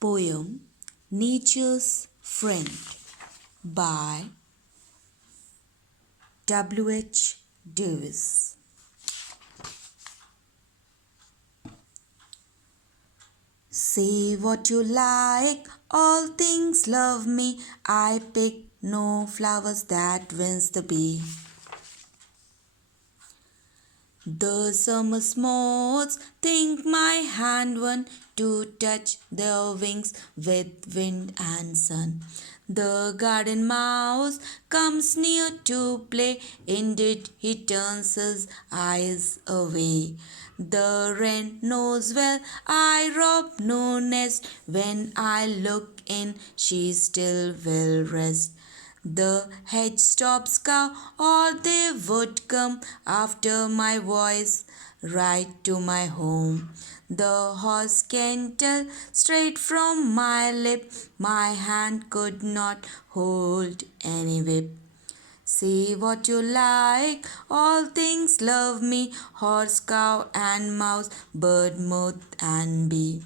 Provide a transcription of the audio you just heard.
Poem Nature's Friend by W.H. Davis. Say what you like, all things love me. I pick no flowers that wins the bee. The summer's moths think my hand one to touch their wings with wind and sun. The garden mouse comes near to play, indeed he turns his eyes away. The wren knows well I rob no nest, when I look in she still will rest. The hedge-tops cow, or they would come after my voice right to my home. The horse can tell straight from my lip, my hand could not hold any whip. Say what you like, all things love me, horse, cow and mouse, bird, moth and bee.